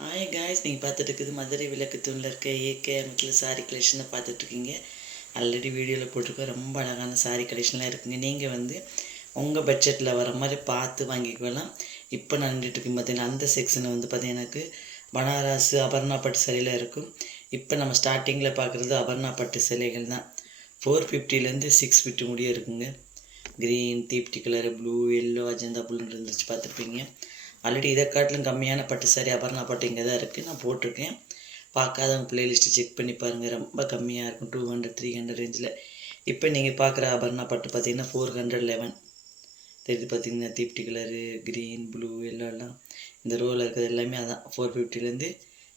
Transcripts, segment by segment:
Hi guys நீங்கள் பார்த்துட்டு இருக்குது மதுரை விளக்கு தூணில் இருக்க ஏகே அமைக்கில் சாரி கலெக்ஷனை பார்த்துட்ருக்கீங்க ஆல்ரெடி வீடியோவில் போட்டிருக்கோம். ரொம்ப அழகான சாரி கலெக்ஷன்லாம் இருக்குங்க. நீங்கள் வந்து உங்கள் பட்ஜெட்டில் வர மாதிரி பார்த்து வாங்கிக்கலாம். இப்போ நடந்துட்டு நின்றுட்டு பார்த்தீங்கன்னா அந்த செக்ஷனை வந்து பார்த்தீங்கன்னாக்கு பனாரஸ் அபர்ணா பட்டு சிலையில் இருக்கும். இப்போ நம்ம ஸ்டார்டிங்கில் பார்க்குறது அபர்ணா பட்டு சிலைகள் தான். ஃபோர் ஃபிஃப்டிலேருந்து சிக்ஸ் ஃபிஃப்டி முடிய இருக்குங்க. க்ரீன் தீப்டி கலர் ப்ளூ எல்லோ அஜந்தா ப்ளூன்னு இருந்துச்சு பார்த்துருப்பீங்க. ஆல்ரெடி இதை காட்டிலும் கம்மியான பட்டு சாரி அபர்ணா பட்டு இங்கே தான் இருக்குது நான் போட்டிருக்கேன். பார்க்காதவங்க பிளேலிஸ்ட்டு செக் பண்ணி பாருங்கள் ரொம்ப கம்மியாக இருக்கும். டூ ஹண்ட்ரட் த்ரீ ஹண்ட்ரட் ரேஞ்சில் இப்போ நீங்கள் பார்க்குற அபர்ணா பட்டு பார்த்தீங்கன்னா ஃபோர் ஹண்ட்ரட் லெவன் இது பார்த்தீங்கன்னா தீப்டி கலரு க்ரீன் ப்ளூ எல்லாம். இந்த ரோவில் இருக்கிறது எல்லாமே அதான். ஃபோர் ஃபிஃப்டிலேருந்து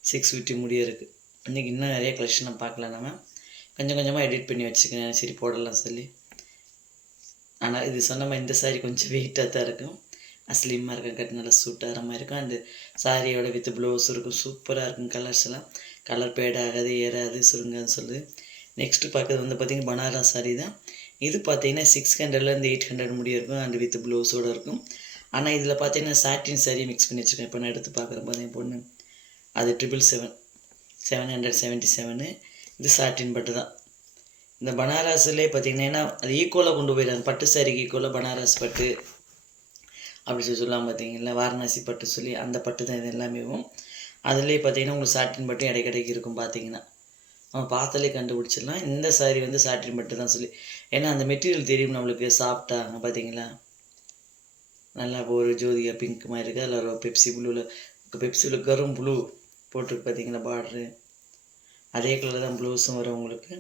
சிக்ஸ் ஃபிஃப்டி முடிய இருக்குது இன்றைக்கி இன்னும் நிறைய கலெக்ஷன் பார்க்கலாம் நம்ம. கொஞ்சம் கொஞ்சமாக எடிட் பண்ணி வச்சுக்கிறேன். சரி போடலாம் சொல்லி. ஆனால் இது சொன்ன மாதிரி இந்த சாரி கொஞ்சம் வெயிட்டாக தான் இருக்கும். ஸ்லிம்மாக இருக்கும் கட்டு நல்லா சூட்டாகிற மாதிரி இருக்கும். அண்டு சாரியோட வித் ப்ளவுஸ் இருக்கும். சூப்பராக இருக்கும் கலர்ஸ் எல்லாம். கலர் பேட் ஆகாது ஏறாது சுருங்காதுன்னு சொல்லுது. நெக்ஸ்ட்டு பார்க்குறது வந்து பார்த்திங்கன்னா பனாரஸ் சாரி தான். இது பார்த்தீங்கன்னா சிக்ஸ் ஹண்ட்ரட்லேருந்து எயிட் ஹண்ட்ரட் முடிய இருக்கும். அண்டு வித் ப்ளவுஸோடு இருக்கும். ஆனால் இதில் பார்த்தீங்கன்னா சாட்டின் சாரி மிக்ஸ் பண்ணி வச்சுருக்கேன். இப்போ நான் எடுத்து பார்க்குறேன் பார்த்தீங்க பொண்ணு. அது triple seven seven hundred seventy seven இது சாட்டின் பட்டு தான். இந்த பனாரஸ்லேயே பார்த்தீங்கன்னா அது ஈக்குவலாக கொண்டு போயிடலாம். பட்டு சாரிக்கு ஈக்குவலாக பனாரஸ் பட்டு. அப்படி சொல்லி சொல்லலாம் பார்த்தீங்களா வாரணாசி பட்டு சொல்லி அந்த பட்டு தான் இது எல்லாமேவும் அதுலேயே பார்த்தீங்கன்னா உங்களுக்கு சாட்டின் பட்டும் இடைக்கடைக்கு இருக்கும் பார்த்தீங்கன்னா. நம்ம பார்த்தாலே கண்டுபிடிச்சிடலாம். இந்த சாரி வந்து சாட்டின் பட்டு தான் சொல்லி. ஏன்னா அந்த மெட்டீரியல் தெரியும் நம்மளுக்கு. சாப்பிட்டாங்க பார்த்தீங்களா? நல்லா ஒரு ஜோதிகா பிங்க் மாதிரி இருக்குது அதில் ஒரு பெப்சி ப்ளூவில் பெப்சியில் கரும் ப்ளூ போட்டிருக்கு பார்த்தீங்களா பார்ட்ரு அதே கலர் தான் ப்ளவுஸும் வரும் உங்களுக்கு.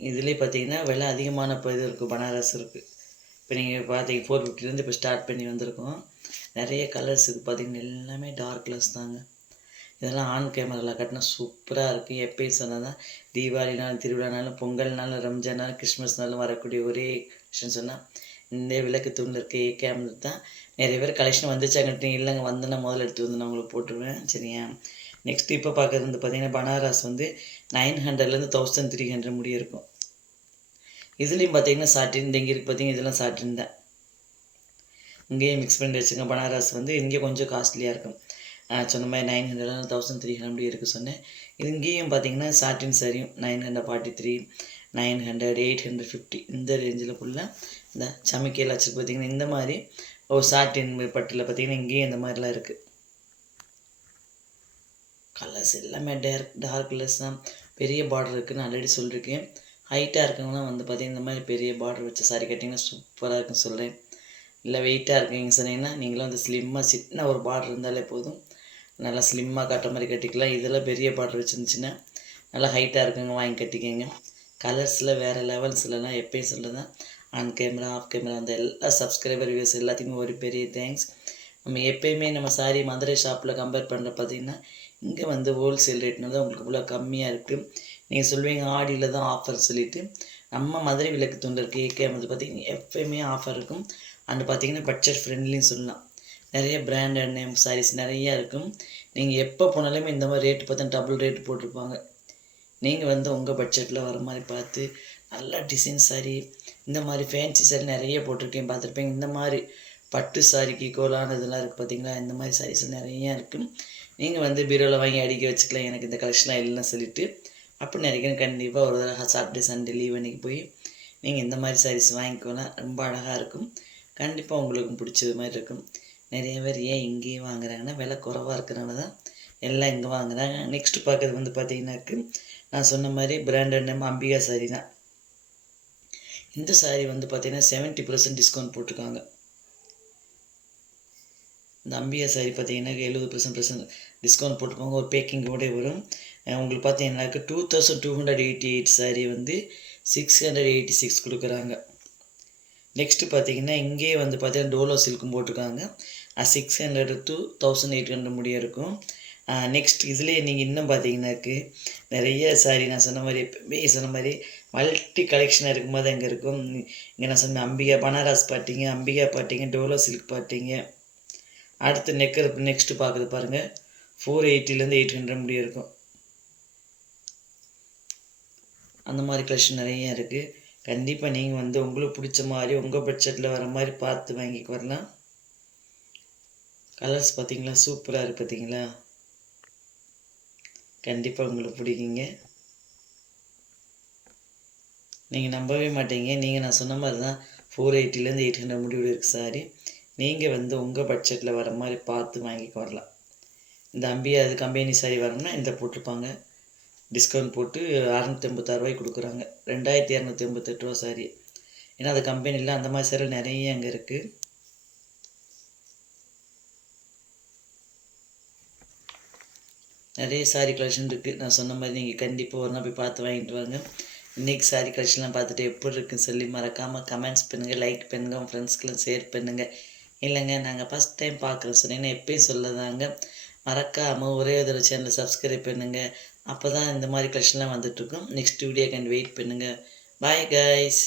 இதுலேயே பார்த்தீங்கன்னா விலை அதிகமான இப்போ இது இருக்குது பனாரஸ் இருக்குது இப்போ நீங்கள் பார்த்தீங்க ஃபோர் ஃபிஃப்டிலேருந்து இப்போ ஸ்டார்ட் பண்ணி வந்திருக்கோம். நிறைய கலர்ஸ் இருக்குது பார்த்தீங்கன்னா எல்லாமே டார்க் கலர்ஸ் தாங்க. இதெல்லாம் ஆன் கேமராவில் கட்டினா சூப்பராக இருக்குது எப்பயும் சொன்னால் தான் தீபாவளினாலும் திருவிழானாலும் பொங்கல்னாலும் ரம்ஜானாலும் கிறிஸ்மஸ்னாலும் வரக்கூடிய ஒரே விஷயம் சொன்னால் இந்த விளக்கு தூணில் இருக்க ஏ கேமரா தான். நிறைய பேர் கலெக்ஷன் வந்துச்சாங்கட்டு இல்லைங்க. வந்து நான் முதல்ல எடுத்து வந்து நான் உங்களுக்கு போட்டுருவேன். சரியா? நெக்ஸ்ட் இப்போ பார்க்குறது வந்து பார்த்தீங்கன்னா பனாரஸ் வந்து நைன் ஹண்ட்ரட்லேருந்து தௌசண்ட் த்ரீ ஹண்ட்ரட் முடிய இருக்கும். இதுலேயும் பார்த்தீங்கன்னா சாட்டின் இந்த இங்கே இருக்குது பார்த்தீங்கன்னா இதெல்லாம் சாட்டின் தான். இங்கேயே மிக்ஸ் பண்ணி வச்சுங்க பனாரஸ் வந்து இங்கே கொஞ்சம் காஸ்ட்லியாக இருக்கும். சொன்ன மாதிரி nine hundred thousand three hundred அப்படி இருக்குது சொன்னேன். இது இங்கேயும் பார்த்தீங்கன்னா சாட்டின் சரியும் nine hundred forty three nine hundred eight hundred fifty இந்த ரேஞ்சில் ஃபுல்லாக இந்த சமைக்கையில் வச்சு பார்த்தீங்கன்னா இந்த மாதிரி. ஒரு சாட்டின் பட்டில் பார்த்தீங்கன்னா இங்கேயும் இந்த மாதிரிலாம் இருக்குது கலர்ஸ் எல்லாமே டேர்க் டார்க் கலர்ஸ் தான். பெரிய பார்டர் இருக்குதுன்னு ஆல்ரெடி சொல்லியிருக்கேன் ஹைட்டாக இருக்கவங்களாம் வந்து பார்த்தீங்கன்னா இந்த மாதிரி பெரிய பார்டர் வச்ச சாரி கட்டிங்கன்னா சூப்பராக இருக்குன்னு சொல்கிறேன் இல்லை வெயிட்டாக இருக்கீங்க சொன்னீங்கன்னா நீங்களும் வந்து ஸ்லிம்மாக சின்ன ஒரு பார்டர் இருந்தாலே போதும். நல்லா ஸ்லிம்மாக கட்டுற மாதிரி கட்டிக்கலாம். இதெல்லாம் பெரிய பார்டர் வச்சுருந்துச்சின்னா நல்லா ஹைட்டாக இருக்குங்க வாங்கி கட்டிக்கோங்க. கலர்ஸில் வேறு லெவல்ஸ் இல்லைனா எப்பயும் சொல்லுதான் ஆன் கேமரா ஆஃப் கேமரா அந்த எல்லா சப்ஸ்கிரைபர் வியூஸ் எல்லாத்துக்குமே ஒரு பெரிய தேங்க்ஸ் நம்ம எப்பயுமே நம்ம சாரி மதுரை ஷாப்பில் கம்பேர் பண்ணுற பார்த்தீங்கன்னா இங்கே வந்து ஹோல்சேல் ரேட்னால தான் உங்களுக்கு இவ்வளோ கம்மியாக இருக்குது நீங்கள் சொல்லுவீங்க ஆடியில் தான் ஆஃபர் சொல்லிவிட்டு நம்ம மதுரை விளக்கு தொண்டர் இருக்குது ஏகே வந்து பார்த்திங்கன்னா எப்பயுமே ஆஃபர் இருக்கும். அண்டு பார்த்தீங்கன்னா பட்ஜெட் ஃப்ரெண்ட்லின்னு சொல்லலாம். நிறைய பிராண்டட் நேம் சாரீஸ் நிறையா இருக்கும். நீங்கள் எப்போ போனாலுமே இந்த மாதிரி ரேட்டு பார்த்தா டபுள் ரேட்டு போட்டிருப்பாங்க. நீங்கள் வந்து உங்கள் பட்ஜெட்டில் வர மாதிரி பார்த்து நல்லா டிசைன் சாரீ இந்த மாதிரி ஃபேன்சி சாரீ நிறைய போட்டிருக்கேன் பார்த்துருப்பேன் இந்த மாதிரி பட்டு சாரிக்கு கோலானதெல்லாம் இருக்குது பார்த்தீங்களா இந்த மாதிரி சாரீஸ் நிறையா இருக்குது நீங்கள் வந்து பீரோவில் வாங்கி அடிக்க வச்சுக்கலாம். எனக்கு இந்த கலெக்ஷனாக இல்லைன்னு சொல்லிவிட்டு அப்படி நினைக்கிறேன். கண்டிப்பாக ஒரு தடவை சாட்டர்டே சண்டே லீவ் அன்றைக்கி போய் நீங்கள் இந்த மாதிரி சாரீஸ் வாங்கிக்கலாம் ரொம்ப அழகாக இருக்கும். கண்டிப்பாக உங்களுக்கும் பிடிச்சது மாதிரி இருக்கும். நிறைய பேர் ஏன் இங்கேயும் வாங்குறாங்கன்னா விலை குறவாக இருக்கிறனால தான் எல்லாம் இங்கே வாங்குறாங்க. நெக்ஸ்ட்டு பார்க்குறது வந்து பார்த்தீங்கன்னாக்கு நான் சொன்ன மாதிரி பிராண்டட் நேம் அம்பிகா சாரீ தான். இந்த சாரீ வந்து பார்த்தீங்கன்னா செவன்ட்டி பர்சன்ட் டிஸ்கவுண்ட் போட்டிருக்காங்க. இந்த அம்பிகா சாரி பார்த்தீங்கன்னா எழுபது பர்சன்ட் பர்சன்ட் டிஸ்கவுண்ட் போட்டுக்கோங்க. ஒரு பேக்கிங்கோட வரும். உங்களுக்கு பார்த்தீங்கன்னாக்க two thousand two hundred eighty eight sorry வந்து சிக்ஸ் ஹண்ட்ரட் எயிட்டி சிக்ஸ் கொடுக்குறாங்க. நெக்ஸ்ட்டு பார்த்தீங்கன்னா இங்கேயே வந்து பார்த்தீங்கன்னா டோலோ சில்க்கும் போட்டிருக்காங்க. Six hundred two thousand eight hundred முடிய இருக்கும். நெக்ஸ்ட் இதுலேயே நீங்கள் இன்னும் பார்த்தீங்கன்னாக்கு நிறைய சாரி நான் சொன்ன மாதிரி எப்பவுமே சொன்ன மாதிரி மல்டி கலெக்ஷனாக இருக்கும்போது அங்கே இருக்கும். இங்கே நான் சொன்னேன் அம்பிகா பனாரஸ் பாட்டிங்க அம்பிகா பாட்டிங்க டோலோ சில்க் பாட்டிங்க. அடுத்து நெக்கர் நெக்ஸ்ட்டு பார்க்குறது பாருங்கள் ஃபோர் எயிட்டிலேருந்து எயிட் ஹண்ட்ரட் முடிய இருக்கும். அந்த மாதிரி கலெக்ஷன் நிறைய இருக்குது கண்டிப்பாக நீங்கள் வந்து உங்களுக்கு பிடிச்ச மாதிரி உங்கள் பட்ஜெட்டில் வர மாதிரி பார்த்து வாங்கிக்கு வரலாம். கலர்ஸ் பார்த்தீங்களா சூப்பராக இருக்குது பார்த்தீங்களா கண்டிப்பாக உங்களுக்கு பிடிக்குங்க. நீங்கள் நம்பவே மாட்டீங்க. நீங்கள் நான் சொன்ன மாதிரி தான் ஃபோர் எயிட்டிலேருந்து எயிட் ஹண்ட்ரட் முடிவு இருக்குது சாரி நீங்கள் வந்து உங்கள் பட்ஜெட்டில் வர மாதிரி பார்த்து வாங்கிக்க வரலாம். இந்த அம்பி அது கம்பெனி சாரி வரணும்னா இந்த போட்டிருப்பாங்க. டிஸ்கவுண்ட் போட்டு அறநூற்றி எண்பத்தாறுவாய்க்கு கொடுக்குறாங்க. ரெண்டாயிரத்தி இரநூத்தி எண்பத்தெட்டு ரூபா சாரி ஏன்னா அது கம்பெனியில் அந்த மாதிரி சேரல் நிறைய அங்கே இருக்குது நிறைய சாரி கலெக்ஷன் இருக்குது நான் சொன்ன மாதிரி நீங்கள் கண்டிப்பாக ஒரு நாள் போய் பார்த்து வாங்கிட்டு வாங்க. இன்றைக்கி சாரி கலெக்ஷன்லாம் பார்த்துட்டு எப்படி இருக்குன்னு சொல்லி மறக்காமல் கமெண்ட்ஸ் பண்ணுங்கள் லைக் பண்ணுங்கள் உங்கள் ஃப்ரெண்ட்ஸ்க்கெலாம் ஷேர் பண்ணுங்கள் இல்லைங்க நாங்கள் ஃபஸ்ட் டைம் பார்க்குறோம். சொன்னீங்கன்னா எப்பயும் சொல்லதாங்க. மறக்காமல் ஒரே ஒரு சேனலை சப்ஸ்கிரைப் பண்ணுங்கள் அப்போ தான் இந்த மாதிரி கலெக்ஷன்லாம் வந்துட்டுருக்கும் நெக்ஸ்ட் வீடியோ கேன் வெயிட் பண்ணுங்கள் பாய் கைஸ்